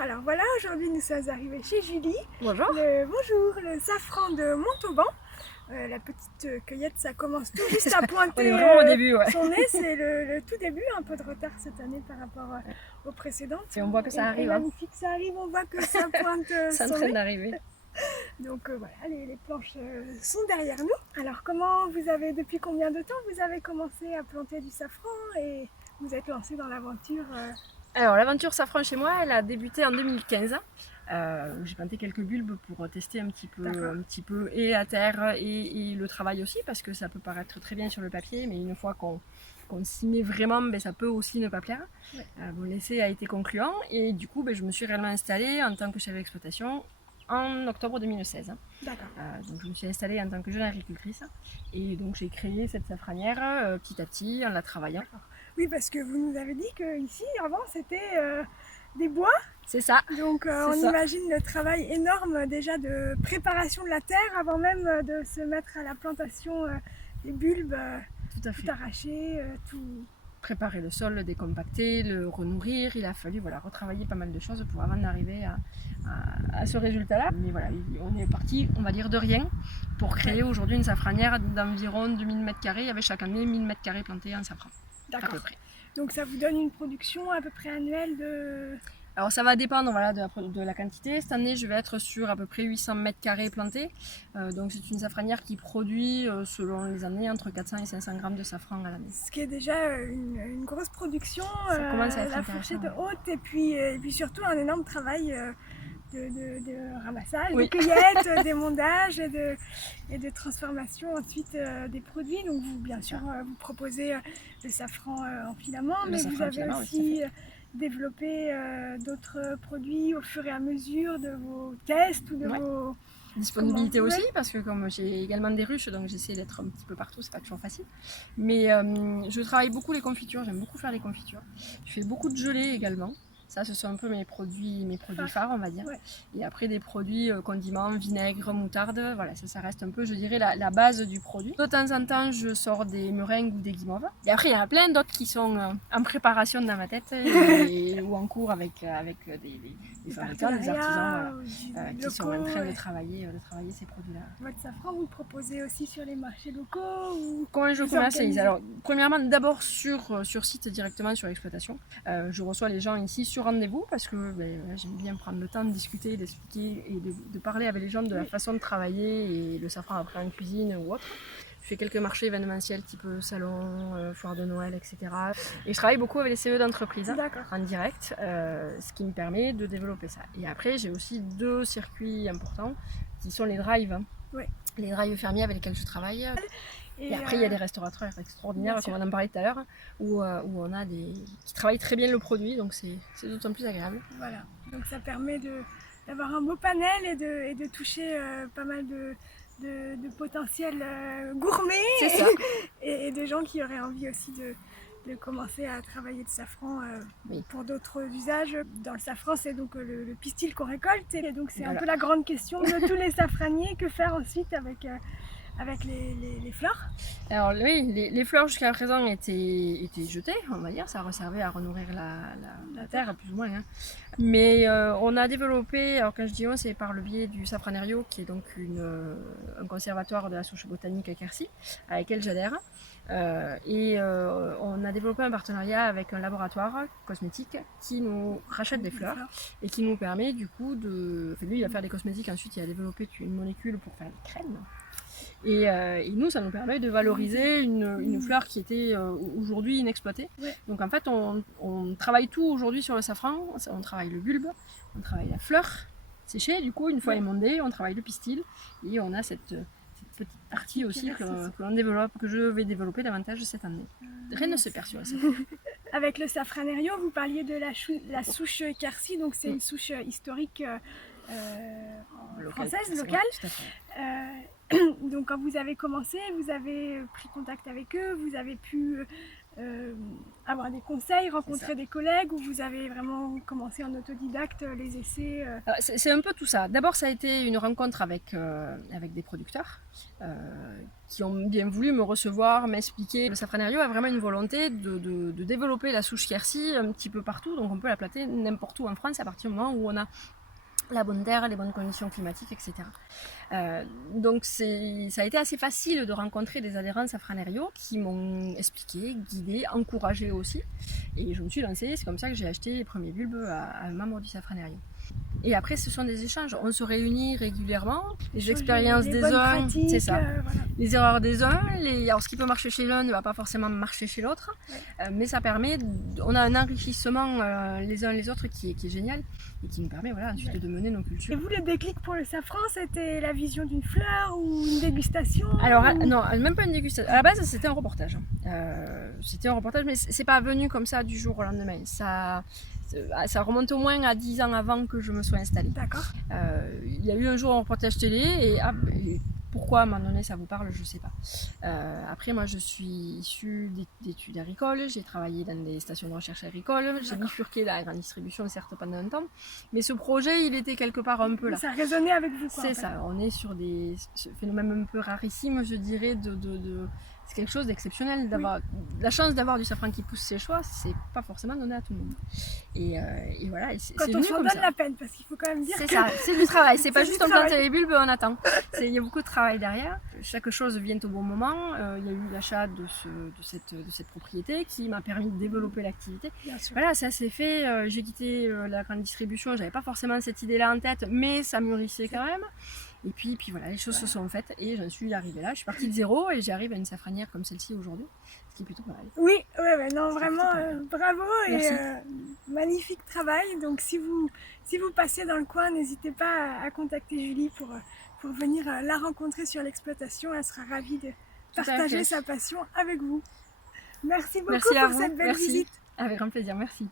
alors voilà, aujourd'hui nous sommes arrivés chez Julie. Bonjour. Bonjour, le safran de Montauban. La petite cueillette, ça commence tout juste à pointer. On est vraiment au début, ouais. Son nez, c'est le tout début, un peu de retard cette année par rapport aux précédentes. Et on voit que ça arrive. Et magnifique, ça arrive, on voit que ça pointe C'est en son train nez. d'arriver. Donc voilà, les planches sont derrière nous. Alors depuis combien de temps vous avez commencé à planter du safran et vous êtes lancé dans l'aventure Alors l'aventure safran chez moi, elle a débuté en 2015. J'ai planté quelques bulbes pour tester un petit peu et la terre et le travail aussi, parce que ça peut paraître très bien sur le papier, mais une fois qu'on s'y met vraiment, ça peut aussi ne pas plaire. Ouais. L'essai a été concluant et du coup je me suis réellement installée en tant que chef d'exploitation en octobre 2016. D'accord. Donc je me suis installée en tant que jeune agricultrice et donc j'ai créé cette safranière petit à petit en la travaillant. Oui, parce que vous nous avez dit qu'ici, avant, c'était des bois. C'est ça. Donc imagine le travail énorme déjà de préparation de la terre avant même de se mettre à la plantation des bulbes, tout arracher, tout... Préparer le sol, le décompacter, le renourrir. Il a fallu retravailler pas mal de choses pour avant d'arriver à ce résultat-là. Mais voilà, on est parti, on va dire, de rien pour créer aujourd'hui une safranière d'environ 2000 m², avec chaque année 1000 m² plantés en safran. D'accord. À peu près. Donc ça vous donne une production à peu près annuelle de... Alors ça va dépendre de la quantité. Cette année je vais être sur à peu près 800 m² plantés. Donc c'est une safranière qui produit selon les années entre 400 et 500 grammes de safran à l'année. Ce qui est déjà une grosse production, ça commence à être la fourchette haute et puis surtout un énorme travail de ramassage, oui. De cueillette, des mondages et de transformation ensuite des produits. Donc vous, bien sûr, vous proposez le safran en filament, mais vous avez aussi développé d'autres produits au fur et à mesure de vos tests ou de vos... Disponibilité aussi, parce que comme j'ai également des ruches, donc j'essaie d'être un petit peu partout, c'est pas toujours facile. Mais je travaille beaucoup les confitures, j'aime beaucoup faire les confitures. Je fais beaucoup de gelées également. Ça, ce sont un peu mes produits phares, on va dire. Ouais. Et après, des produits condiments, vinaigre, moutarde, voilà, ça reste un peu, je dirais, la base du produit. De temps en temps, je sors des meringues ou des guimauves. Et après, il y en a plein d'autres qui sont en préparation dans ma tête ou en cours avec des fabricants, des artisans qui sont en train de travailler ces produits-là. Votre safran, vous le proposez aussi sur les marchés locaux ou... Comment je commercialise? Alors, premièrement, d'abord sur site directement sur l'exploitation. Je reçois les gens ici sur rendez-vous parce que j'aime bien prendre le temps de discuter, d'expliquer et de parler avec les gens de la façon de travailler et le safran après en cuisine ou autre. Je fais quelques marchés événementiels type salon, foire de Noël, etc. Et je travaille beaucoup avec les CE d'entreprise en direct, ce qui me permet de développer ça. Et après, j'ai aussi 2 circuits importants qui sont les drives. Ouais. Les drives fermiers avec lesquels je travaille. Et après, il y a des restaurateurs extraordinaires, comme on en parlait tout à l'heure, où on a qui travaillent très bien le produit, donc c'est d'autant plus agréable. Voilà, donc ça permet d'avoir un beau panel et de toucher pas mal de potentiels gourmets et de gens qui auraient envie aussi de commencer à travailler le safran pour d'autres usages. Dans le safran, c'est donc le pistil qu'on récolte, et donc c'est un peu la grande question de tous les safraniers, que faire ensuite avec les fleurs. Alors oui, les fleurs jusqu'à présent étaient jetées, on va dire, ça servait à renourrir la terre plus ou moins. Hein. Mais on a développé, alors quand je dis on, c'est par le biais du Safranerio, qui est donc un conservatoire de la souche botanique à Quercy, à laquelle j'adhère. On a développé un partenariat avec un laboratoire cosmétique qui nous rachète des fleurs et qui nous permet du coup lui il va faire des cosmétiques, ensuite il a développé une molécule pour faire des crèmes. Et nous, ça nous permet de valoriser une fleur qui était aujourd'hui inexploitée. Ouais. Donc en fait, on travaille tout aujourd'hui sur le safran. On travaille le bulbe, on travaille la fleur séchée, du coup, une fois émondée, on travaille le pistil. Et on a cette petite partie aussi que je vais développer davantage cette année. Rien ne se perd sur le safran. Avec le Safranerio, vous parliez de la souche Quercy, donc c'est une souche historique française, locale. Donc quand vous avez commencé, vous avez pris contact avec eux, vous avez pu avoir des conseils, rencontrer des collègues, ou vous avez vraiment commencé en autodidacte les essais C'est un peu tout ça. D'abord, ça a été une rencontre avec des producteurs qui ont bien voulu me recevoir, m'expliquer. Le Safranerio a vraiment une volonté de développer la souche Quercy un petit peu partout, donc on peut la planter n'importe où en France à partir du moment où on a la bonne terre, les bonnes conditions climatiques, etc. Donc ça a été assez facile de rencontrer des adhérents Safranerio qui m'ont expliqué, guidé, encouragé aussi. Et je me suis lancée, c'est comme ça que j'ai acheté les premiers bulbes à un membre du Safranerio. Et après, ce sont des échanges. On se réunit régulièrement, les expériences des uns, c'est ça. Voilà. Les erreurs des uns, alors ce qui peut marcher chez l'un ne va pas forcément marcher chez l'autre, mais ça permet, on a un enrichissement les uns les autres qui est génial et qui nous permet ensuite de mener nos cultures. Et vous, le déclic pour le safran, c'était la vision d'une fleur ou une dégustation? Alors non, même pas une dégustation. À la base, c'était un reportage. C'était un reportage, mais c'est pas venu comme ça du jour au lendemain. Ça remonte au moins à 10 ans avant que je me sois installée. D'accord. Il y a eu un jour un reportage télé et pourquoi à un moment donné ça vous parle, je sais pas. Après, moi je suis issue d'études agricoles, j'ai travaillé dans des stations de recherche agricoles, j'ai bifurqué la grande distribution certes pendant un temps, mais ce projet il était quelque part un peu là. Ça résonnait avec vous quoi. C'est ça, on est sur des phénomènes un peu rarissimes, je dirais, c'est quelque chose d'exceptionnel d'avoir la chance d'avoir du safran qui pousse ses choix, c'est pas forcément donné à tout le monde. Et voilà, quand on s'en donne la peine, parce qu'il faut quand même dire c'est ça, c'est du travail, c'est pas juste on plante les bulbes, on attend. Il y a beaucoup de travail derrière. Chaque chose vient au bon moment. Il y a eu l'achat de cette propriété qui m'a permis de développer l'activité. Voilà, ça s'est fait. J'ai quitté la grande distribution, j'avais pas forcément cette idée-là en tête, mais ça mûrissait quand même. Et puis voilà, les choses se sont faites et j'en suis arrivée là. Je suis partie de zéro et j'arrive à une safranière comme celle-ci aujourd'hui, ce qui est plutôt pas mal. Oui, non, vraiment, bravo. Merci. Et magnifique travail. Donc si vous passez dans le coin, n'hésitez pas à contacter Julie pour venir la rencontrer sur l'exploitation. Elle sera ravie de partager sa passion avec vous. Merci beaucoup pour cette belle visite. Avec grand plaisir, merci.